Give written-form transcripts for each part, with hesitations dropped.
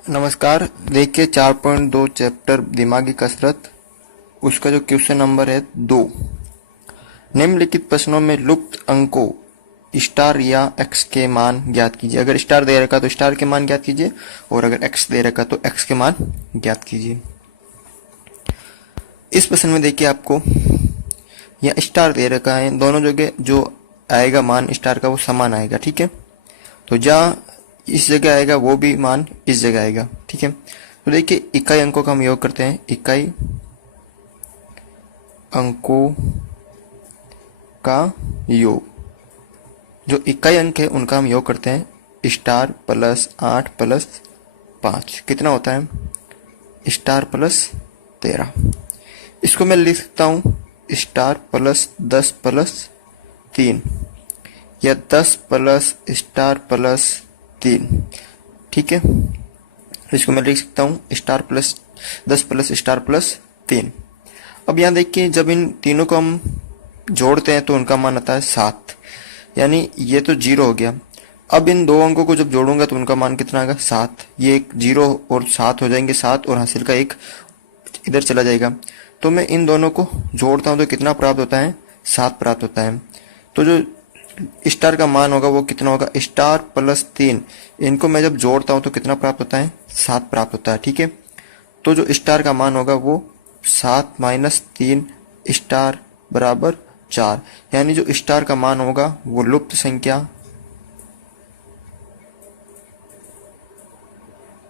नमस्कार। देखिए 4.2 चैप्टर दिमागी कसरत, उसका जो क्वेश्चन नंबर है 2। निम्नलिखित प्रश्नों में लुप्त अंकों स्टार या एक्स के मान ज्ञात कीजिए। अगर स्टार दे रखा तो स्टार के मान ज्ञात कीजिए और अगर एक्स दे रखा तो एक्स के मान ज्ञात कीजिए। इस प्रश्न में देखिए आपको यहाँ स्टार दे रखा है, दोनों जगह जो आएगा मान स्टार का वो समान आएगा। ठीक है, तो जहाँ इस जगह आएगा वो भी मान इस जगह आएगा। ठीक है, तो देखिए इकाई अंकों का हम योग करते हैं। इकाई अंकों का योग, जो इकाई अंक है उनका हम योग करते हैं। स्टार प्लस 8 प्लस 5 कितना होता है? Star plus 13। इसको मैं लिख सकता हूँ स्टार प्लस 10 प्लस 3 या 10 प्लस स्टार प्लस 3। ठीक है, तो इसको मैं लिख सकता हूँ star plus 10 plus star plus 3। अब यहाँ देखिए जब इन तीनों को हम जोड़ते हैं तो उनका मान आता है 7, यानी ये तो 0 हो गया। अब इन दो अंकों को जब जोड़ूंगा तो उनका मान कितना आएगा? 7। ये एक 0 और 7 हो जाएंगे, 7 और हासिल का 1 इधर चला जाएगा। तो मैं इन दोनों को जोड़ता हूं तो कितना प्राप्त होता है? 7 प्राप्त होता है। तो जो स्टार का मान होगा वो कितना होगा? Star plus 3। इनको मैं जब जोड़ता हूं तो कितना प्राप्त होता है? 7 प्राप्त होता है। ठीक है, तो जो स्टार का मान होगा वो 7 माइनस 3 स्टार बराबर 4, यानी जो स्टार का मान होगा वो लुप्त संख्या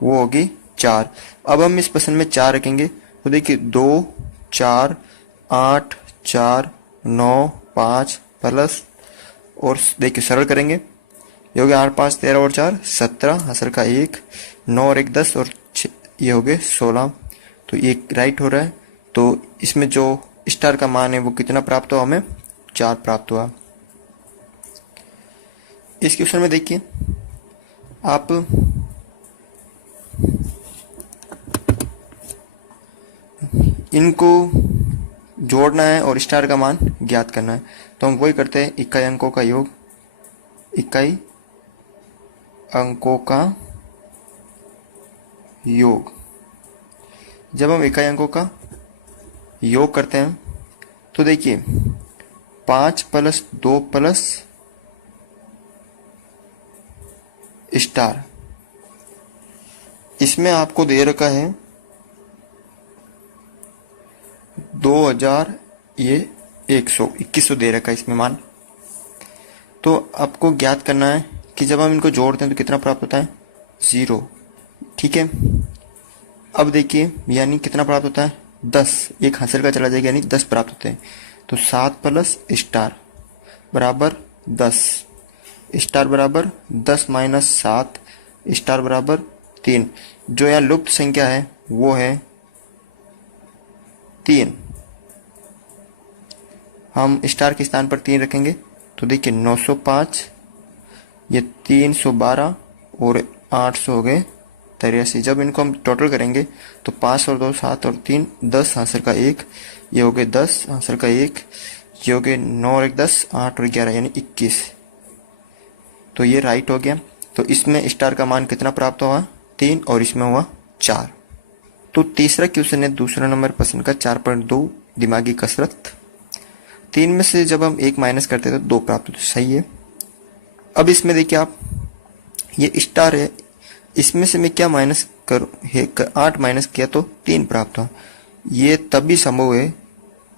वो होगी 4। अब हम इस प्रश्न में 4 रखेंगे तो देखिए 2 4 8 4 9 5 प्लस, और देखिए सरल करेंगे, ये हो गया 8 5 13 और 4 17, हासिल का 1 9 और 1 10 और ये हो गए 16। तो ये राइट हो रहा है। तो इसमें जो स्टार का मान है वो कितना प्राप्त हुआ? हमें 4 प्राप्त हुआ। इस क्वेश्चन में देखिए आप इनको जोड़ना है और स्टार का मान ज्ञात करना है। तो हम वही करते हैं, इकाई अंकों का योग। इकाई अंकों का योग, जब हम इकाई अंकों का योग करते हैं तो देखिए 5 प्लस 2 प्लस स्टार, इसमें आपको दे रखा है 2000, ये 100 दे रखा है इसमें मान। तो आपको ज्ञात करना है कि जब हम इनको जोड़ते हैं तो कितना प्राप्त होता है? 0। ठीक है, अब देखिए यानी कितना प्राप्त होता है? 10, एक हासिल का चला जाएगा यानी 10 प्राप्त होते हैं। तो 7 प्लस स्टार बराबर 10, स्टार बराबर 10 माइनस 7 स्टार बराबर 3। जो यहाँ लुप्त संख्या है वो है 3। हम स्टार के स्थान पर 3 रखेंगे तो देखिए 905, ये 312 और 800 हो गए 83। जब इनको हम टोटल करेंगे तो 5 और 2 7 और 3 10, हासिल का 1, ये हो गए 10, हासिल का 1, ये हो गए 9 और 1 10, 8 और 11 यानी 21। तो ये राइट हो गया। तो इसमें स्टार का मान कितना प्राप्त हुआ? 3, और इसमें हुआ 4। तो तीसरा क्वेश्चन है दूसरा नंबर प्रश्न का 4.2 दिमागी कसरत। 3 में से जब हम 1 माइनस करते हैं तो 2 प्राप्त होते, सही है। अब इसमें देखिए आप, ये स्टार है, इसमें से मैं क्या माइनस करूं? 8 माइनस किया तो 3 प्राप्त हुआ। ये तभी संभव है,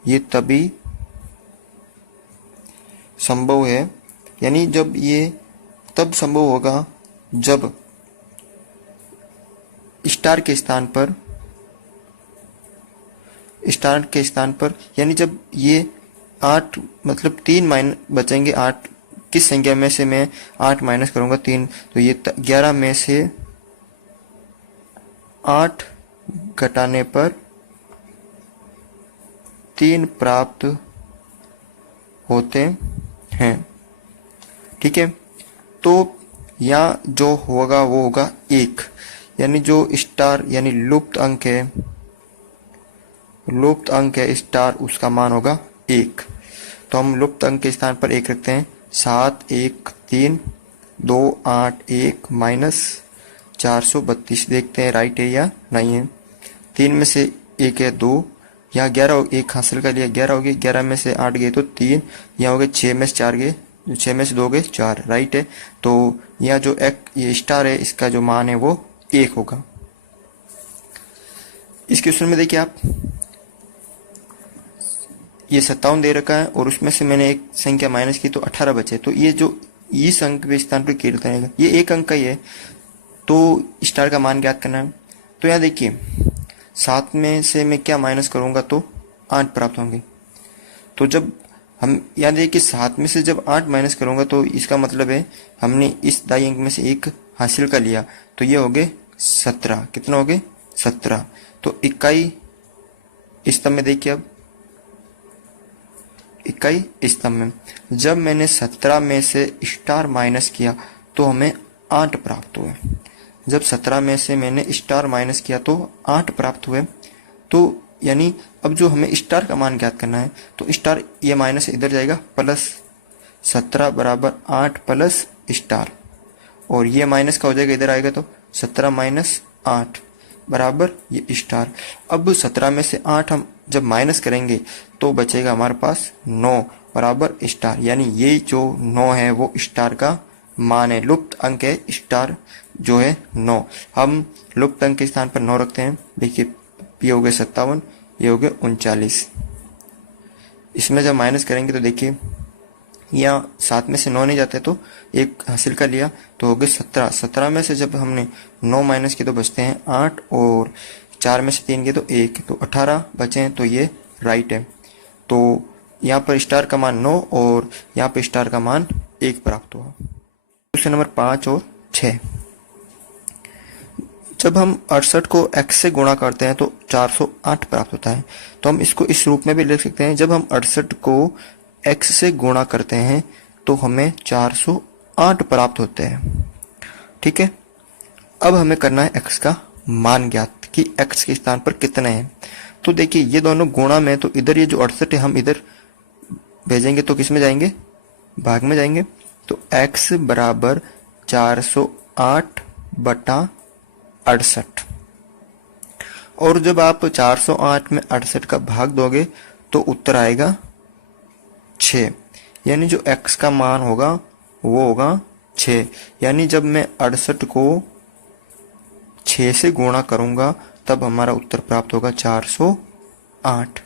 ये तभी संभव है, यानी जब ये तब संभव होगा जब स्टार के स्थान पर यानी जब ये 8 मतलब 3 माइनस बचेंगे। 8 किस संख्या में से मैं 8 माइनस करूंगा? 3, तो ये 11 में से 8 घटाने पर 3 प्राप्त होते हैं। ठीक है, तो यहाँ जो होगा वो होगा 1, यानी जो स्टार यानी लुप्त अंक है स्टार, उसका मान होगा 1। तो हम लुप्त अंक के स्थान पर 1 रखते हैं। 7 1 3 2 8 1 माइनस 432। देखते हैं राइट है या नहीं है। 3 में से 1 है 2, यहाँ 11 1 हासिल कर लिया, 11 हो गए, 11 में से 8 गए तो 3, यहाँ हो गए 6 में से 4 गए, 6 में से 2 गए 4, राइट है। तो यहाँ जो ये स्टार है इसका जो मान है वो 1 होगा। इस क्वेश्चन में देखिए आप, ये 57 दे रखा है और उसमें से मैंने एक संख्या माइनस की तो 18 बचे। तो ये जो इस अंक के स्थान पर क्या रहेगा, ये एक अंक का ही है, तो स्टार का मान ज्ञात करना है। तो यहाँ देखिए 7 में से मैं क्या माइनस करूंगा तो 8 प्राप्त होंगे। तो जब हम यहाँ देखिए 7 में से जब 8 माइनस करूंगा तो इसका मतलब है हमने इस दाई अंक में से एक हासिल कर लिया, तो ये हो गए 17। कितना हो गए 17। तो इकाई स्तंभ में देखिए, अब इकाई स्तंभ में जब मैंने 17 में से स्टार माइनस किया तो हमें 8 प्राप्त हुए। जब 17 में से मैंने स्टार माइनस किया तो 8 प्राप्त हुए। तो यानी अब जो हमें स्टार का मान ज्ञात करना है तो स्टार ये माइनस इधर जाएगा, प्लस 17 बराबर 8 प्लस स्टार, और ये माइनस का हो जाएगा इधर आएगा तो 17 माइनस 8 बराबर ये स्टार। अब 17 में से 8 हम जब माइनस करेंगे तो बचेगा हमारे पास 9 बराबर स्टार, यानी ये जो 9 है वो स्टार का मान है। लुप्त अंक है स्टार जो है 9। हम लुप्त अंक के स्थान पर 9 रखते हैं। देखिए ये हो गए 57, ये हो गए 39। इसमें जब माइनस करेंगे तो देखिए यहाँ 7 में से 9 नहीं जाते तो एक हासिल कर लिया तो हो गए 17। 17 में से जब हमने 9 माइनस किए तो बचते हैं 8, और 4 में से 3 किए तो 1, तो 18 बचे हैं, तो ये राइट है। तो यहाँ पर स्टार का मान 9 और यहाँ पर स्टार का मान 1 प्राप्त हुआ। क्वेश्चन नंबर 5 और 6, जब हम 68 को x से गुणा करते हैं तो 408 प्राप्त होता है। तो हम इसको इस रूप में भी लिख सकते हैं, जब हम 68 को x से गुणा करते हैं तो हमें 408 प्राप्त होते हैं। ठीक है, अब हमें करना है x का मान ज्ञात कि x के स्थान पर कितने हैं। तो देखिए ये दोनों गुणा में, तो इधर ये जो 68 है हम इधर भेजेंगे तो किस में जाएंगे, भाग में जाएंगे। तो x बराबर 408 बटा 68, और जब आप 408 में 68 का भाग दोगे तो उत्तर आएगा 6, यानी जो x का मान होगा वो होगा 6। यानी जब मैं 68 को 6 से गुणा करूंगा तब हमारा उत्तर प्राप्त होगा 408।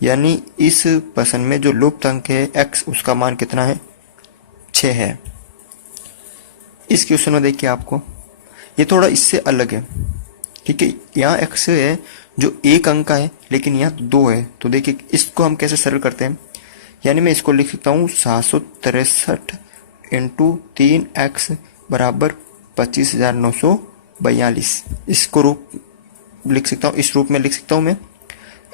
यानी इस प्रश्न में जो लुप्त अंक है x, उसका मान कितना है, 6 है। इस क्वेश्चन में देखिए आपको ये थोड़ा इससे अलग है। ठीक है, यहाँ x है जो एक अंक का है लेकिन यहाँ 2 है। तो देखिए इसको हम कैसे सरल करते हैं, यानी मैं इसको लिख सकता हूँ 763 इंटू 3x बराबर 25,942। इसको रूप लिख सकता हूँ, इस रूप में लिख सकता हूँ मैं।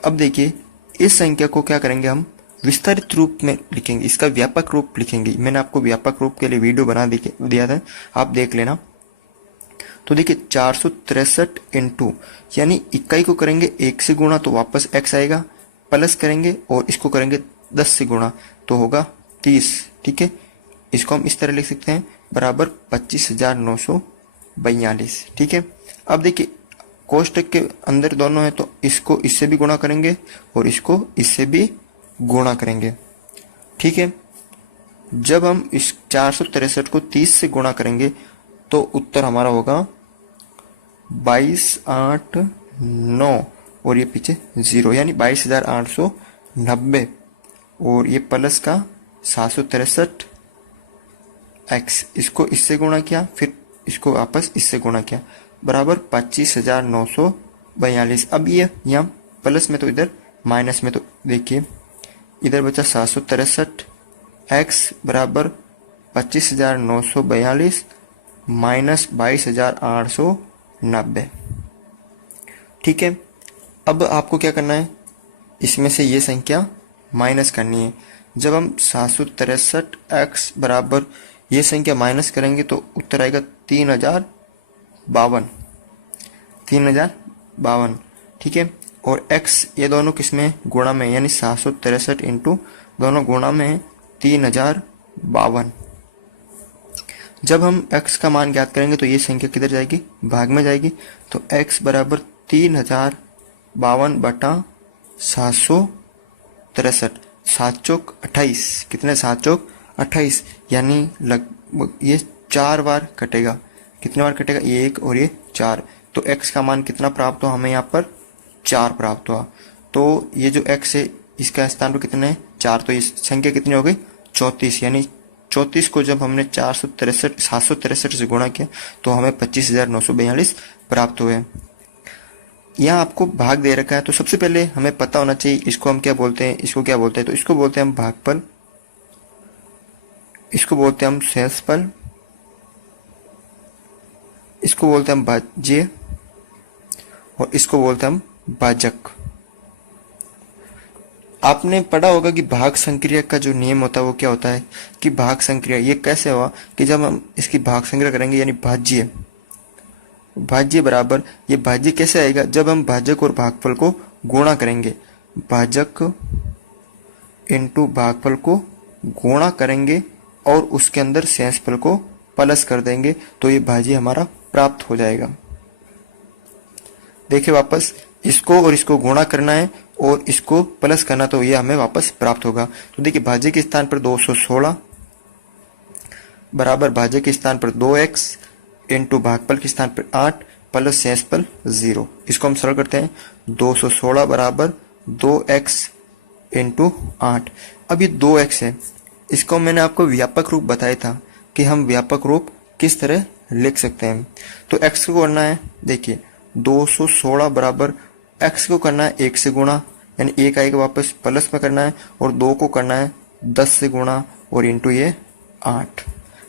अब देखिए इस संख्या को क्या करेंगे, हम विस्तारित रूप में लिखेंगे, इसका व्यापक रूप लिखेंगे। मैंने आपको व्यापक रूप के लिए वीडियो बना दिया था, आप देख लेना। तो देखिए 463 इंटू, यानी इकाई को करेंगे 1 से गुणा तो वापस x आएगा, प्लस करेंगे और इसको करेंगे 10 से गुणा तो होगा 30। ठीक है, इसको हम इस तरह लिख सकते हैं बराबर 25,942। ठीक है, अब देखिए कोष्टक के अंदर दोनों है तो इसको इससे भी गुणा करेंगे और इसको इससे भी गुणा करेंगे। ठीक है, जब हम इस 463 को 30 से गुणा करेंगे तो उत्तर हमारा होगा 22,809 और ये पीछे 0, यानी 22,890, और ये प्लस का 763 x, इसको इससे गुणा किया फिर इसको वापस इससे गुणा किया बराबर 25,942। अब ये यहाँ प्लस में तो इधर माइनस में, तो देखिए इधर बचा 763 x बराबर 25,942 माइनस 22,890। ठीक है, अब आपको क्या करना है, इसमें से ये संख्या माइनस करनी है। जब हम 763x बराबर ये संख्या माइनस करेंगे तो उत्तर आएगा 3,052। ठीक है, और x ये दोनों किसमें गुणा में, यानी 763 इंटू दोनों गुणा में 3,052। जब हम x का मान ज्ञात करेंगे तो ये संख्या किधर जाएगी, भाग में जाएगी। तो x बराबर 3052/763, 7 चौक 28, कितने 7 चौक 28, यानी लगभग ये 4 बार कटेगा। कितने बार कटेगा, 1 और ये 4। तो x का मान कितना प्राप्त हुआ हमें, यहाँ पर 4 प्राप्त हुआ। तो ये जो x है इसका स्थान पर कितने 4, तो ये संख्या कितनी हो गई 34, यानी 34 को जब हमने 763 से गुणा किया तो हमें 25,942 प्राप्त हुए। यहाँ आपको भाग दे रखा है, तो सबसे पहले हमें पता होना चाहिए इसको हम क्या बोलते हैं, इसको क्या बोलते हैं। तो इसको बोलते हैं हम भागफल, इसको बोलते हैं हम शेषफल, इसको बोलते हैं हम भाज्य, और इसको बोलते हैं हम भाजक। आपने पढ़ा होगा कि भाग संक्रिया का जो नियम होता है वो क्या होता है, कि भाग संक्रिया ये कैसे हुआ कि जब हम इसकी भाग संक्रिया करेंगे यानी भाज्य, भाज्य बराबर, ये भाज्य कैसे आएगा, जब हम भाजक और भागफल को गुणा करेंगे, भाजक इंटू भागफल को गुणा करेंगे और उसके अंदर शेषफल को प्लस कर देंगे तो ये भाज्य हमारा प्राप्त हो जाएगा। देखिए वापस इसको और इसको गुणा करना है और इसको प्लस करना, तो ये हमें वापस प्राप्त होगा। तो देखिए भाज्य के स्थान पर 216 बराबर भाज्य के स्थान पर 2x इंटू भागफल के स्थान पर 8 प्लस शेषफल 0। इसको हम सरल करते हैं, 216 बराबर 2x इंटू 8। अब ये 2x है, इसको मैंने आपको व्यापक रूप बताया था कि हम व्यापक रूप किस तरह लिख सकते हैं। तो x को करना है, देखिए 216 बराबर x को करना है 1 से गुणा, यानी 1 आएगा वापस प्लस में करना है, और 2 को करना है 10 से गुणा और इंटू ये 8।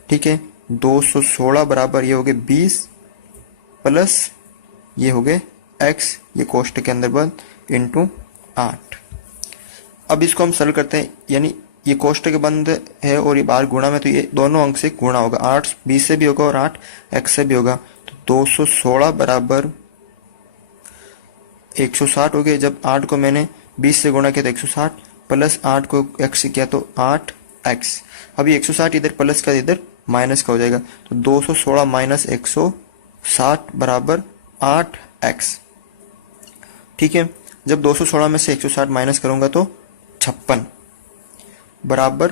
ठीक है, 216 बराबर ये हो गए 20 प्लस ये हो गए x, ये कोष्ठक के अंदर बंद, इंटू 8। अब इसको हम सरल करते हैं, यानी ये कोष्ठक बंद है और ये बाहर गुणा में, तो ये दोनों अंक से गुणा होगा, 8 20 से भी होगा और 8 x से भी होगा। तो 216 बराबर 160 हो गए। जब 8 को मैंने 20 से गुणा किया तो 160 प्लस 8 को x से किया तो 8x। अब ये 160 इधर प्लस का इधर माइनस का हो जाएगा, तो 216 माइनस 160 बराबर 8x। ठीक है, जब 216 में से 160 माइनस करूंगा तो 56 बराबर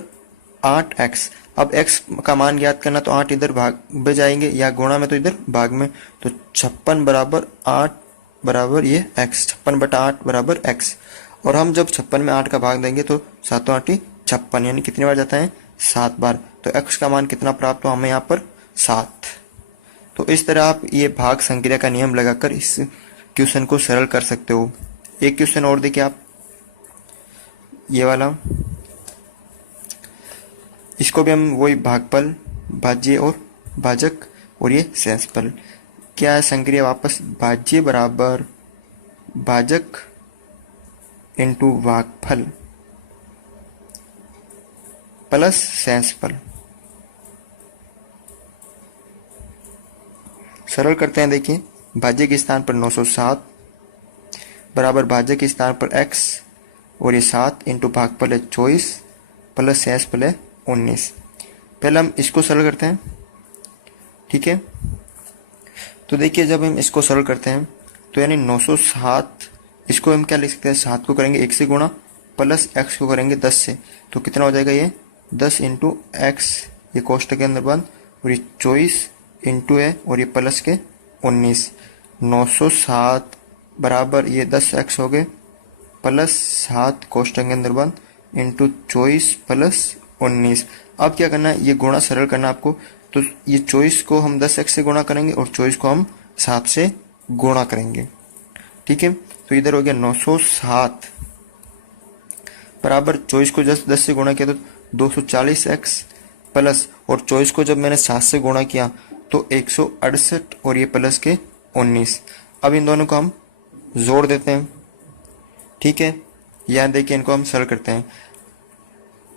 8x। अब x का मान ज्ञात करना, तो 8 इधर भाग में जाएंगे या गुणा में तो इधर भाग में, तो 56 बराबर 8 बराबर ये x, 56/8 बराबर x। और हम जब 56 में 8 का भाग देंगे तो 7 8 56, यानी कितनी बार जाता है 7 बार। तो x का मान कितना प्राप्त हुआ हमें यहाँ पर 7। तो इस तरह आप ये भाग संक्रिया का नियम लगाकर इस क्वेश्चन को सरल कर सकते हो। एक क्वेश्चन और देखिए आप, ये वाला, इसको भी हम वही भागफल, भाज्य और भाजक और ये शेषफल। क्या है संक्रिया, वापस भाज्य बराबर भाजक इंटू भागफल प्लस शेषफल। सरल करते हैं, देखिए भाज्य के स्थान पर 907 बराबर भाज्य के स्थान पर x और ये 7 इंटू भागफल है 24 प्लस शेषफल है 19। पहले हम इसको सरल करते हैं। ठीक है, तो देखिए जब हम इसको सरल करते हैं तो यानी 907, इसको हम क्या लिख सकते हैं, 7 को करेंगे 1 से गुणा प्लस x को करेंगे 10 से, तो कितना हो जाएगा ये 10 इंटू एक्स, ये कोष्ठक के अंदर बंद, और ये 24 इंटू है और ये प्लस के 19। 907 बराबर ये 10x हो गए प्लस 7 कोष्ठक के अंदर बंद इंटू 24 प्लस 19। अब क्या करना है, ये गुणा सरल करना आपको, तो ये 24 को हम 10x से गुणा करेंगे और 24 को हम 7 से गुणा करेंगे। ठीक है, तो इधर हो गया 907 बराबर 24 को 10 से गुणा किया तो 240x प्लस, और 24 को जब मैंने 7 से गुणा किया तो 168 और ये प्लस के 19। अब इन दोनों को हम जोड़ देते हैं। ठीक है, यहाँ देखिए इनको हम सरल करते हैं,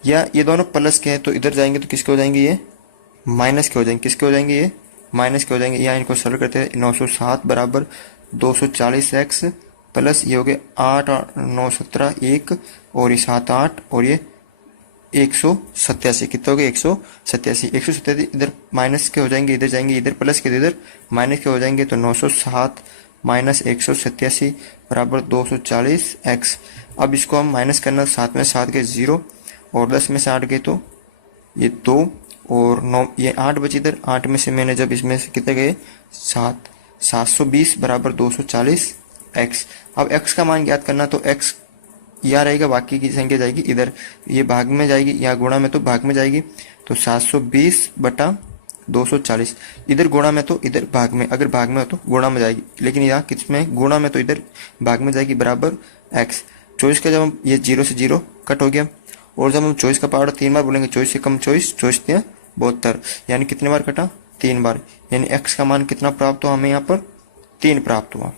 या ये दोनों प्लस के हैं तो इधर जाएंगे तो किसके हो जाएंगे, ये माइनस के हो जाएंगे, किसके हो जाएंगे, ये माइनस के हो जाएंगे। यहाँ इनको सरल करते हैं, 907 बराबर 240x प्लस ये हो गए 8 और 9 17 1 और ये 7 8 और ये 187, कितना हो गया 187। 187 इधर माइनस के हो जाएंगे, इधर जाएंगे, इधर प्लस के इधर माइनस के हो जाएंगे, तो 907 माइनस 187 बराबर 240 एक्स। अब इसको हम माइनस करना, 7 में 7 गए 0 और 10 में से 8 गए तो ये 2 और 9, ये 8 बचे इधर, 8 में से मैंने जब इसमें से कितने गए 7, 720 बराबर 240 एक्स। अब एक्स का मान ज्ञात करना, तो एक्स यहाँ रहेगा, बाकी की संख्या जाएगी इधर, ये भाग में जाएगी, यहाँ गुणा में तो भाग में जाएगी, तो 720 बटा 240, इधर गुणा में तो इधर भाग में, अगर भाग में हो तो गुणा में जाएगी, लेकिन यहाँ किस में गुणा में, तो इधर भाग में जाएगी, बराबर एक्स। 24 का जब हम ये 0 से 0 कट हो गया, और जब हम 24 का पावर 3 बार बोलेंगे, 24 से कम 24, 24 दिया 72, यानी कितने बार कटा 3 बार, यानी एक्स का मान कितना प्राप्त हुआ हमें यहाँ पर 3 प्राप्त हुआ।